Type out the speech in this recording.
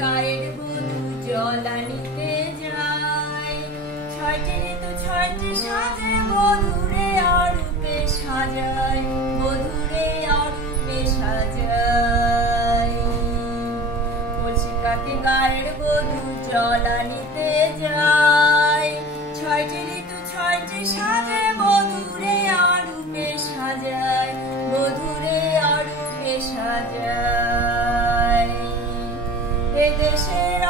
গায়ের বধূ জল আনিতে যায়। ছয়টি ঋতু ছয়টি সাজে বধূরে অরূপে সাজায়, বধূরে অরূপে সাজায়। কলসিকাতে গায়ের বধূ জল আনিতে যায়। ছয়টি ঋতু ছয়টি সাজে বধূরে অরূপে সাজায়, বধূরে অরূপে সাজায়। এদেশের